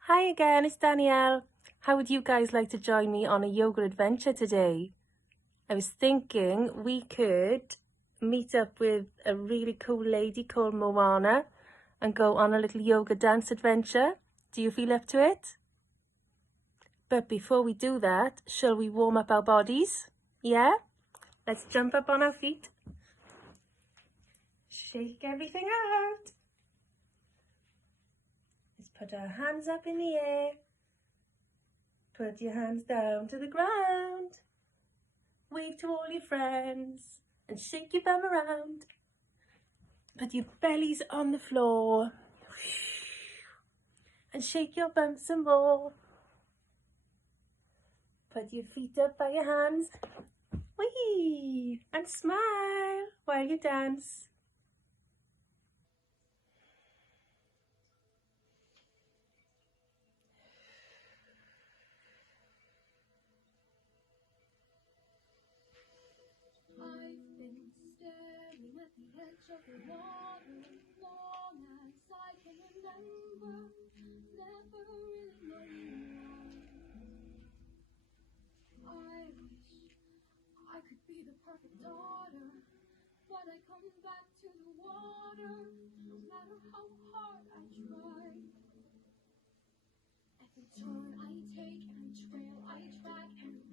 Hi again, it's Danielle. How would you guys like to join me on a yoga adventure today? I was thinking we could meet up with a really cool lady called Moana and go on a little yoga dance adventure. Do you feel up to it? But before we do that, shall we warm up our bodies? Yeah? Let's jump up on our feet. Shake everything out. Let's put our hands up in the air. Put your hands down to the ground. Wave to all your friends and shake your bum around. Put your bellies on the floor and shake your bum some more. Put your feet up by your hands. Whee! And smile while you dance. I've been staring at the edge of the water long as I can remember, never really knowing why. I wish I could be the perfect daughter, but I come back to the water no matter how hard I try. Every turn I take, every trail I track, every